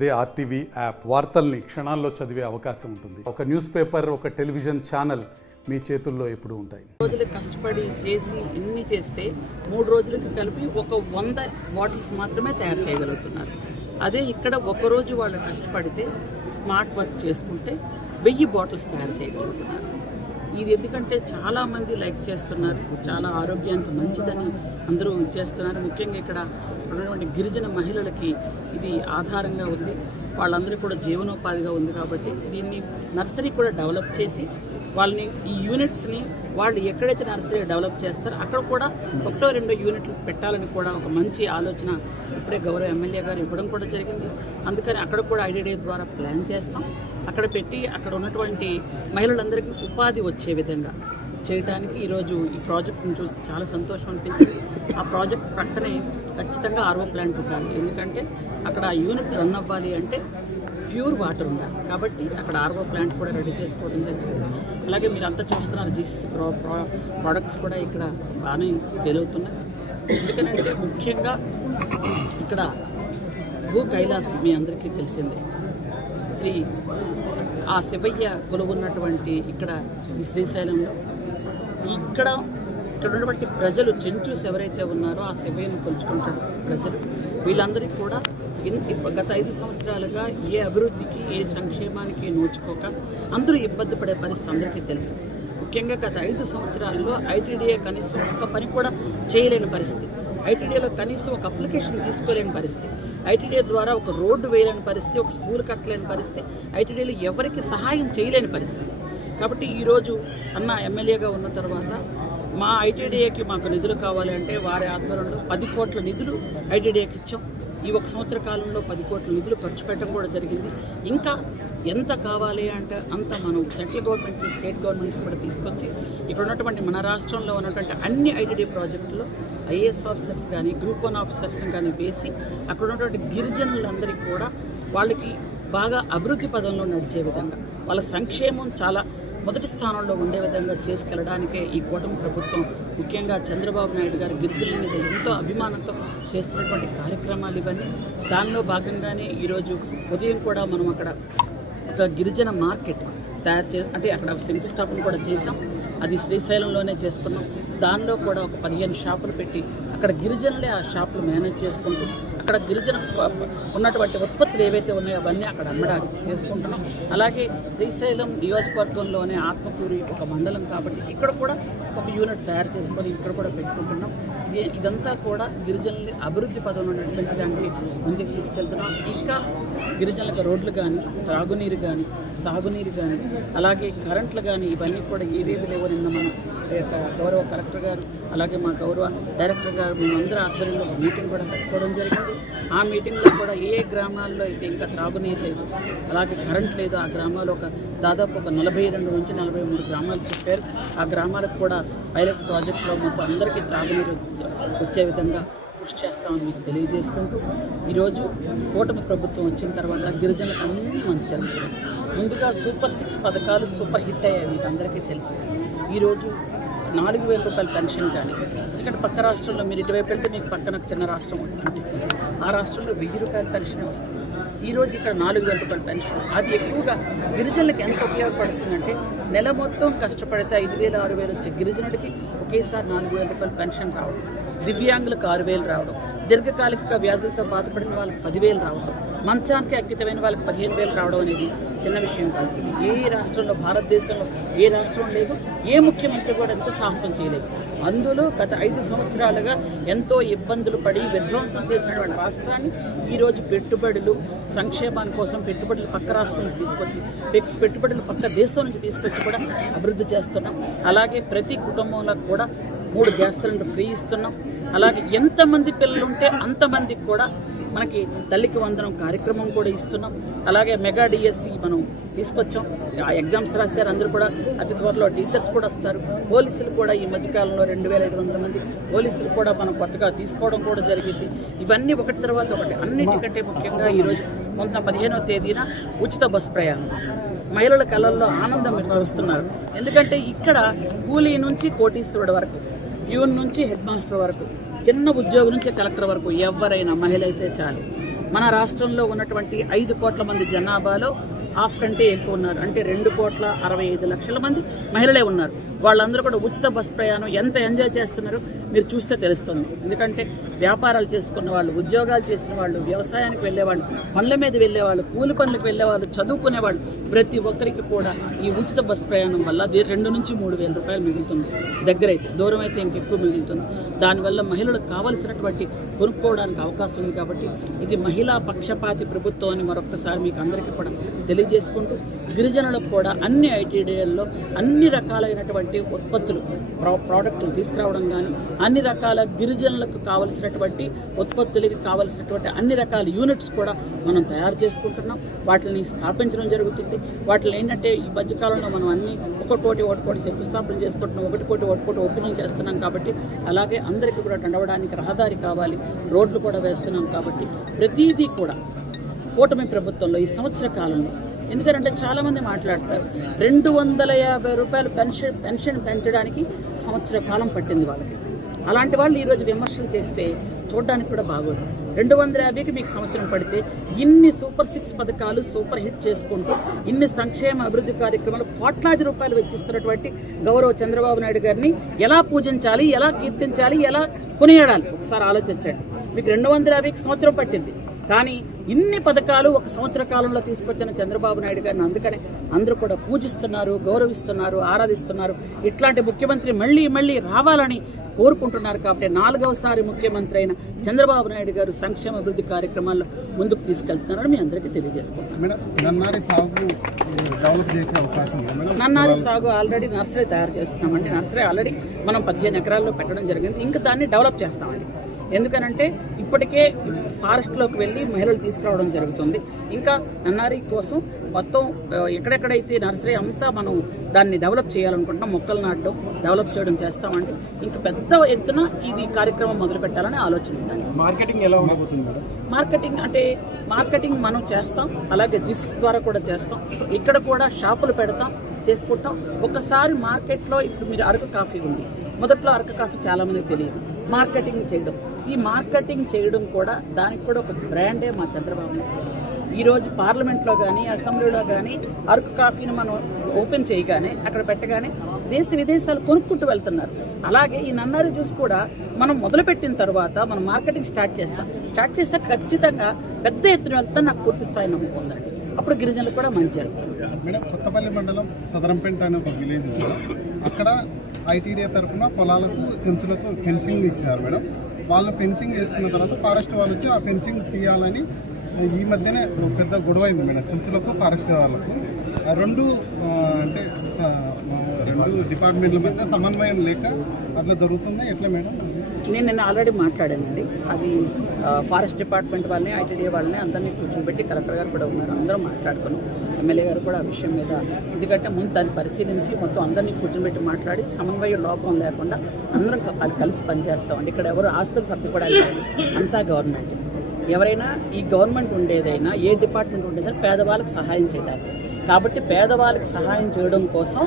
అదే RTV app వార్తల్ని క్షణాల్లో చదివే అవకాశం ఉంటుంది. ఒక న్యూస్ పేపర్, ఒక టెలివిజన్ ఛానల్ మీ చేతుల్లో ఎప్పుడు ఉంటాయి. రోజులు కష్టపడి చేసి ఇన్ని చేస్తే 3 రోజులకి కలిపి ఒక 100 బాటిల్స్ మాత్రమే తయారు చేయగలుగుతున్నారు. అదే ఇక్కడ ఒకరోజు వాళ్ళు కష్టపడితే స్మార్ట్ వర్క్ చేసుకుంటే 1000 బాటిల్స్ తయారు చేయగలుగుతున్నారు. ఇది ఎందుకంటే చాలామంది లైక్ చేస్తున్నారు, చాలా ఆరోగ్యానికి మంచిదని అందరూ చేస్తున్నారు. ముఖ్యంగా ఇక్కడ ఉన్నటువంటి గిరిజన మహిళలకి ఇది ఆధారంగా ఉంది, వాళ్ళందరికీ కూడా జీవనోపాధిగా ఉంది. కాబట్టి దీన్ని నర్సరీ కూడా డెవలప్ చేసి వాళ్ళని ఈ యూనిట్స్ని వాళ్ళు ఎక్కడైతే నర్సరీ డెవలప్ చేస్తారో అక్కడ కూడా 1-2 యూనిట్లు పెట్టాలని కూడా ఒక మంచి ఆలోచన ఇప్పుడే గౌరవ ఎమ్మెల్యే గారు ఇవ్వడం కూడా జరిగింది. అందుకని అక్కడ కూడా ఐడిడిఏ ద్వారా ప్లాన్ చేస్తాం. అక్కడ పెట్టి అక్కడ ఉన్నటువంటి మహిళలందరికీ ఉపాధి వచ్చే విధంగా చేయడానికి ఈరోజు ఈ ప్రాజెక్ట్ని చూస్తే చాలా సంతోషం అనిపించింది. ఆ ప్రాజెక్ట్ ప్రక్కనే ఖచ్చితంగా ఆర్ఓ ప్లాంట్ ఉండాలి. ఎందుకంటే అక్కడ ఆ యూనిట్ రన్ అవ్వాలి అంటే ప్యూర్ వాటర్ ఉండాలి. కాబట్టి అక్కడ ఆర్ఓ ప్లాంట్ కూడా రెడీ చేసుకోవడం జరిగింది. అలాగే మీరు అంతా చూస్తున్నారు, జీసీసీ ప్రోడక్ట్స్ కూడా ఇక్కడ బాగానే సేల్ అవుతున్నాయి. ఎందుకంటే ముఖ్యంగా ఇక్కడ భూ కైలాసం మీ అందరికీ తెలిసిందే. శ్రీ ఆ శివయ్య కొలువున్నటువంటి ఇక్కడ ఈ శ్రీశైలంలో ఇక్కడ ఉన్నటువంటి ప్రజలు చెంచూస్ ఎవరైతే ఉన్నారో ఆ శివయ్యను కొలుచుకుంటారు ప్రజలు. వీళ్ళందరికీ కూడా గత 5 సంవత్సరాలుగా ఏ అభివృద్ధికి ఏ సంక్షేమానికి నోచుకోక అందరూ ఇబ్బంది పడే పరిస్థితి అందరికీ తెలుసు. ముఖ్యంగా గత 5 సంవత్సరాల్లో ఐటీడీఏ కనీసం ఒక పని కూడా చేయలేని పరిస్థితి, ఐటీడీఏలో కనీసం ఒక అప్లికేషన్ తీసుకోలేని పరిస్థితి, ఐటీడీఏ ద్వారా ఒక రోడ్డు వేయలేని పరిస్థితి, ఒక స్కూల్ కట్టలేని పరిస్థితి, ఐటీడీఏలో ఎవరికి సహాయం చేయలేని పరిస్థితి. కాబట్టి ఈరోజు అన్న ఎమ్మెల్యేగా ఉన్న తర్వాత మా ఐటీడీఏకి మాకు నిధులు కావాలి అంటే వారి ఆధ్వర్యంలో 10 కోట్ల నిధులు ఐటీడీఏకి ఇచ్చాం. ఈ 1 సంవత్సర కాలంలో 10 కోట్ల నిధులు ఖర్చు పెట్టడం కూడా జరిగింది. ఇంకా ఎంత కావాలి అంటే అంత మనం సెంట్రల్ గవర్నమెంట్, స్టేట్ గవర్నమెంట్ కూడా తీసుకొచ్చి ఇక్కడ ఉన్నటువంటి మన రాష్ట్రంలో ఉన్నటువంటి అన్ని ఐటీడీ ప్రాజెక్టుల్లో ఐఏఎస్ ఆఫీసర్స్ కానీ గ్రూప్ 1 ఆఫీసర్స్ కానీ వేసి అక్కడ ఉన్నటువంటి గిరిజనులందరికీ కూడా వాళ్ళకి బాగా అభివృద్ధి పదంలో నడిచే విధంగా వాళ్ళ సంక్షేమం చాలా మొదటి స్థానంలో ఉండే విధంగా చేసుకెళ్లడానికే ఈ కూటమి ప్రభుత్వం, ముఖ్యంగా చంద్రబాబు నాయుడు గారు గిరిజనుల మీద ఎంతో అభిమానంతో చేస్తున్నటువంటి కార్యక్రమాలు ఇవన్నీ. దానిలో భాగంగానే ఈరోజు ఉదయం కూడా మనం అక్కడ ఒక గిరిజన మార్కెట్ అంటే అక్కడ శంకుస్థాపన కూడా చేసాం. అది శ్రీశైలంలోనే చేసుకున్నాం. దానిలో కూడా ఒక 15 షాపులు పెట్టి అక్కడ గిరిజనులే ఆ షాపులు మేనేజ్ చేసుకుంటూ అక్కడ గిరిజన ఉన్నటువంటి ఉత్పత్తులు ఏవైతే ఉన్నాయో అవన్నీ అక్కడ అమ్మడానికి చేసుకుంటున్నాం. అలాగే శ్రీశైలం నియోజకవర్గంలోనే ఆత్మకూరు ఒక మండలం కాబట్టి ఇక్కడ కూడా ఒక యూనిట్ తయారు చేసుకొని ఇక్కడ కూడా పెట్టుకుంటున్నాం. ఇదంతా కూడా గిరిజనుల్ని అభివృద్ధి పదంలో నడిపించడానికి ముందుకు తీసుకెళ్తున్నాం. ఇంకా గిరిజనులకు రోడ్లు కానీ, త్రాగునీరు కానీ, సాగునీరు కానీ, అలాగే కరెంట్లు కానీ ఇవన్నీ కూడా ఏవేవి లేవో నిన్న మనం గౌరవ కలెక్టర్ గారు అలాగే మా గౌరవ డైరెక్టర్ గారు మేమందరూ ఆధ్వర్యంలో ఒక మీటింగ్ కూడా పెట్టుకోవడం జరిగింది. ఆ మీటింగ్లో కూడా ఏ గ్రామాల్లో అయితే ఇంకా త్రాగునీరు లేదు, అలాగే కరెంట్ లేదు, ఆ గ్రామాలు దాదాపు ఒక 42 నుంచి 43 గ్రామాలు చెప్పారు. ఆ గ్రామాలకు కూడా పైలట్ ప్రాజెక్టులో మొత్తం అందరికీ త్రాగునీరు వచ్చే విధంగా కృషి చేస్తామని మీకు తెలియజేసుకుంటూ ఈరోజు కూటమి ప్రభుత్వం వచ్చిన తర్వాత గిరిజనులకు అన్నీ మంచి జరుగుతుంది. ముందుగా సూపర్ 6 పథకాలు సూపర్ హిట్ అయ్యాయి, మీకు అందరికీ తెలుసు. ఈరోజు 4000 రూపాయల పెన్షన్ కానీ, ఎందుకంటే పక్క రాష్ట్రంలో మీరు ఇటువైపు వెళ్తే మీకు పక్కన చిన్న రాష్ట్రం అనిపిస్తుంది, ఆ రాష్ట్రంలో 1000 రూపాయల పెన్షన్ వస్తుంది. ఈరోజు ఇక్కడ 4000 రూపాయల పెన్షన్. అది ఎక్కువగా గిరిజనులకు ఎంత ఉపయోగపడుతుందంటే నెల మొత్తం కష్టపడితే 5000, 6000 వచ్చే గిరిజనుడికి ఒకేసారి 4000 రూపాయల పెన్షన్ రావడం, దివ్యాంగులకు 6000 రావడం, దీర్ఘకాలిక వ్యాధులతో బాధపడిన వాళ్ళకి 10,000 రావడం, మంచానికి అంకితమైన వాళ్ళకి 15,000 రావడం అనేది చిన్న విషయం కాదు. ఏ రాష్ట్రంలో, భారతదేశంలో ఏ రాష్ట్రం లేదు, ఏ ముఖ్యమంత్రి కూడా ఎంత సాహసం చేయలేదు. అందులో గత 5 సంవత్సరాలుగా ఎంతో ఇబ్బందులు పడి విధ్వంసం చేసినటువంటి రాష్ట్రాన్ని ఈరోజు పెట్టుబడులు సంక్షేమాని కోసం పెట్టుబడులు పక్క రాష్ట్రం నుంచి తీసుకొచ్చి, పెట్టుబడులు పక్క దేశం నుంచి తీసుకొచ్చి కూడా అభివృద్ధి చేస్తున్నాం. అలాగే ప్రతి కుటుంబంలో కూడా 3 గ్యాస్ సిలిండర్ ఫ్రీ ఇస్తున్నాం. అలాగే ఎంతమంది పిల్లలు ఉంటే అంతమందికి కూడా మనకి తల్లికి వందనం కార్యక్రమం కూడా ఇస్తున్నాం. అలాగే మెగా డిఎస్సి మనం తీసుకొచ్చాం. ఆ ఎగ్జామ్స్ రాశారు అందరూ కూడా. అతి త్వరలో టీచర్స్ కూడా వస్తారు. పోలీసులు కూడా ఈ మధ్యకాలంలో 2500 మంది పోలీసులు కూడా మనం కొత్తగా తీసుకోవడం కూడా జరిగింది. ఇవన్నీ ఒకటి తర్వాత ఒకటి. అన్నిటికంటే ముఖ్యంగా ఈరోజు 15వ తేదీన ఉచిత బస్ ప్రయాణం. మహిళల కళల్లో ఆనందం మీరు చూస్తున్నారు. ఎందుకంటే ఇక్కడ కూలీ నుంచి కోటీశ్వరుడు వరకు, ప్యూన్ నుంచి హెడ్ మాస్టర్ వరకు, చిన్న ఉద్యోగుల నుంచి కలెక్టర్ వరకు ఎవరైనా మహిళ అయితే చాలు మన రాష్ట్రంలో ఉన్నటువంటి 5 కోట్ల మంది జనాభాలో హాఫ్ కంటే ఎక్కువ ఉన్నారు. అంటే 2,65,00,000 మంది మహిళలే ఉన్నారు. వాళ్ళందరూ కూడా ఉచిత బస్ ప్రయాణం ఎంత ఎంజాయ్ చేస్తున్నారో మీరు చూస్తే తెలుస్తుంది. ఎందుకంటే వ్యాపారాలు చేసుకున్న వాళ్ళు, ఉద్యోగాలు చేసిన వాళ్ళు, వ్యవసాయానికి వెళ్ళేవాళ్ళు, పనుల మీద వెళ్ళేవాళ్ళు, కూలి పనులకు వెళ్ళేవాళ్ళు, చదువుకునేవాళ్ళు, ప్రతి ఒక్కరికి కూడా ఈ ఉచిత బస్ ప్రయాణం వల్ల 2 నుంచి 3 వేల రూపాయలు మిగులుతుంది. దగ్గరైతే, దూరం అయితే ఇంకెక్కువ మిగులుతుంది. దానివల్ల మహిళలకు కావలసినటువంటి కొనుక్కోవడానికి అవకాశం ఉంది. కాబట్టి ఇది మహిళా పక్షపాతి ప్రభుత్వం అని మరొకసారి మీకు అందరికీ కూడా తెలియజేసుకుంటూ, గిరిజనులకు కూడా అన్ని ఐటీడీఏల్లో అన్ని రకాలైనటువంటి ఉత్పత్తులు, ప్రోడక్టులు తీసుకురావడం కానీ, అన్ని రకాల గిరిజనులకు కావలసినటువంటి ఉత్పత్తులకి కావలసినటువంటి అన్ని రకాల యూనిట్స్ కూడా మనం తయారు చేసుకుంటున్నాం. వాటిని స్థాపించడం జరుగుతుంది. వాటిని ఏంటంటే ఈ మధ్యకాలంలో మనం అన్ని ఒకటి శంకుస్థాపన చేసుకుంటున్నాం, ఒకటి ఓపెనింగ్ చేస్తున్నాం. కాబట్టి అలాగే అందరికీ కూడా నడవడానికి రహదారి కావాలి, రోడ్లు కూడా వేస్తున్నాం. కాబట్టి ప్రతిదీ కూడా కూటమి ప్రభుత్వంలో ఈ సంవత్సర కాలంలో, ఎందుకంటే చాలామంది మాట్లాడతారు 250 రూపాయలు పెన్షన్ పెంచడానికి సంవత్సర కాలం పట్టింది వాళ్ళకి. అలాంటి వాళ్ళు ఈరోజు విమర్శలు చేస్తే చూడడానికి కూడా బాగోదు. 250కి మీకు సంవత్సరం పడితే ఇన్ని సూపర్ 6 పథకాలు సూపర్ హిట్ చేసుకుంటూ ఇన్ని సంక్షేమ అభివృద్ధి కార్యక్రమాలు కోట్లాది రూపాయలు వెచ్చిస్తున్నటువంటి గౌరవ చంద్రబాబు నాయుడు గారిని ఎలా పూజించాలి, ఎలా కీర్తించాలి, ఎలా కొనియాడాలి ఒకసారి ఆలోచించండి. మీకు 250కి సంవత్సరం పట్టింది, కానీ ఇన్ని పథకాలు ఒక సంవత్సర కాలంలో తీసుకొచ్చిన చంద్రబాబు నాయుడు గారిని అందుకనే అందరూ కూడా పూజిస్తున్నారు, గౌరవిస్తున్నారు, ఆరాధిస్తున్నారు. ఇట్లాంటి ముఖ్యమంత్రి మళ్ళీ మళ్ళీ రావాలని కోరుకుంటున్నారు. కాబట్టి 4వసారి ముఖ్యమంత్రి అయిన చంద్రబాబు నాయుడు గారు సంక్షేమ అభివృద్ధి కార్యక్రమాల్లో ముందుకు తీసుకెళ్తున్నారని మీ అందరికీ తెలియజేసుకుంటున్నాను. నన్నారి సాగు ఆల్రెడీ నర్సరీ తయారు చేస్తున్నామండి. నర్సరీ ఆల్రెడీ మనం 15 ఎకరాల్లో పెట్టడం జరిగింది. ఇంకా దాన్ని డెవలప్ చేస్తామండి. ఎందుకనంటే ఇప్పటికే ఫారెస్ట్లోకి వెళ్ళి మహిళలు తీసుకురావడం జరుగుతుంది. ఇంకా నన్నారి కోసం మొత్తం ఎక్కడెక్కడైతే నర్సరీ అంతా మనం దాన్ని డెవలప్ చేయాలనుకుంటున్నాం, మొక్కలు నాటడం, డెవలప్ చేయడం చేస్తామండి. ఇంకా పెద్ద ఎత్తున ఇది కార్యక్రమం మొదలు పెట్టాలని ఆలోచన ఉందండి. మార్కెటింగ్ ఎలా ఉండబోతుంది? మార్కెటింగ్ మనం చేస్తాం, అలాగే జిస్ ద్వారా కూడా చేస్తాం. ఇక్కడ కూడా షాపులు పెడతాం, చేసుకుంటాం. ఒకసారి మార్కెట్లో ఇప్పుడు మీరు అరకు కాఫీ ఉంది. మొదట్లో అరకు కాఫీ చాలా మందికి తెలియదు. ఈ మార్కెటింగ్ చేయడం కూడా దానికి కూడా ఒక బ్రాండే మా చంద్రబాబు నాయుడు. ఈరోజు పార్లమెంట్లో కానీ, అసెంబ్లీలో కానీ అరకు కాఫీని మనం ఓపెన్ చేయగానే, అక్కడ పెట్టగానే దేశ విదేశాలు కొనుక్కుంటూ వెళ్తున్నారు. అలాగే ఈ నన్నారి జ్యూస్ కూడా మనం మొదలుపెట్టిన తర్వాత మనం మార్కెటింగ్ స్టార్ట్ చేస్తే ఖచ్చితంగా పెద్ద ఎత్తున వెళ్తా నాకు పూర్తి స్థాయి నమ్మకం ఉందండి. అప్పుడు గిరిజనులకు కూడా మంచి జరుగుతుంది. మేడం, కొత్తపల్లి మండలం సదరంపేట అనే ఒక విలేజ్ ఉంది. అక్కడ ఐటీడీఏ తరఫున పొలాలకు, చెంచులకు ఫెన్సింగ్ ఇచ్చినారు మేడం. వాళ్ళు ఫెన్సింగ్ చేసుకున్న తర్వాత ఫారెస్ట్ వాళ్ళు వచ్చి ఆ ఫెన్సింగ్ తీయాలని ఈ మధ్యనే పెద్ద గొడవ అయింది మేడం. చెంచులకు, ఫారెస్ట్ వాళ్ళకు రెండు డిపార్ట్మెంట్ల మధ్య సమన్వయం లేక అట్లా జరుగుతుంది. ఎట్లా మేడం? నేను నిన్న ఆల్రెడీ మాట్లాడానండి. అది ఫారెస్ట్ డిపార్ట్మెంట్ వాళ్ళని, ఐటీడీఏ వాళ్ళని అందరినీ కూర్చోబెట్టి, కలెక్టర్ గారు కూడా ఉన్నారు, అందరం మాట్లాడుకున్నాం. ఎమ్మెల్యే గారు కూడా ఆ విషయం మీద, ఎందుకంటే ముందు దాన్ని పరిశీలించి మొత్తం అందరినీ కూర్చోబెట్టి మాట్లాడి సమన్వయ లోపం లేకుండా అందరం కలిసి పనిచేస్తామండి. ఇక్కడ ఎవరు ఆస్తులు తప్పిపోవడానికి అంతా గవర్నమెంట్. ఎవరైనా ఈ గవర్నమెంట్ ఉండేదైనా, ఏ డిపార్ట్మెంట్ ఉండేదైనా పేదవాళ్ళకి సహాయం చేయడానికి. కాబట్టి పేదవాళ్ళకి సహాయం చేయడం కోసం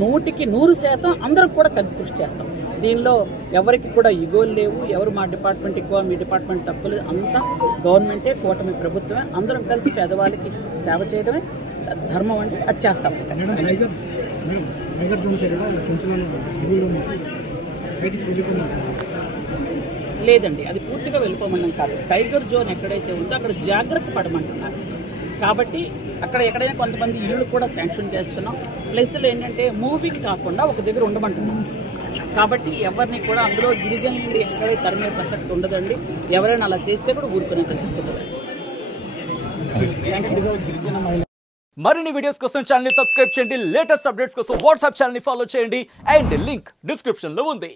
100% అందరం కూడా కలిసి కృషి చేస్తాం. దీనిలో ఎవరికి కూడా ఈగోలు లేవు. ఎవరు మా డిపార్ట్మెంట్ ఎక్కువ, మీ డిపార్ట్మెంట్ తక్కువ లేదు. అంతా గవర్నమెంటే, కూటమి ప్రభుత్వమే. అందరం కలిసి పేదవాళ్ళకి సేవ చేయడమే ధర్మం అండి. అది చేస్తాం. లేదండి, అది పూర్తిగా వెళ్ళిపోమన్నాం కాదు. టైగర్ జోన్ ఎక్కడైతే ఉందో అక్కడ జాగ్రత్త పడమంటున్నారు. కాబట్టి అక్కడ ఎక్కడైనా కొంతమంది ఇళ్ళు కూడా శాంక్షన్ చేస్తున్నాం. ప్లేసులు ఏంటంటే మూవింగ్ కాకుండా ఒక దగ్గర ఉండమంటున్నాం. కాబట్టి ఎవరిని కూడా అందులో గిరిజనులు ఎక్కడైతే తరిమే ప్రసక్తి ఉండదండి. ఎవరైనా అలా చేస్తే కూడా ఊరుకునే ప్రసక్తి ఉండదండి. మరిన్ని వీడియోస్ కోసం ఛానల్ ని సబ్స్క్రైబ్ చేయండి. లేటెస్ట్ అప్డేట్స్ కోసం వాట్సాప్ ఛానల్ ని ఫాలో చేయండి. అండ్ లింక్ డిస్క్రిప్షన్ లో ఉంది.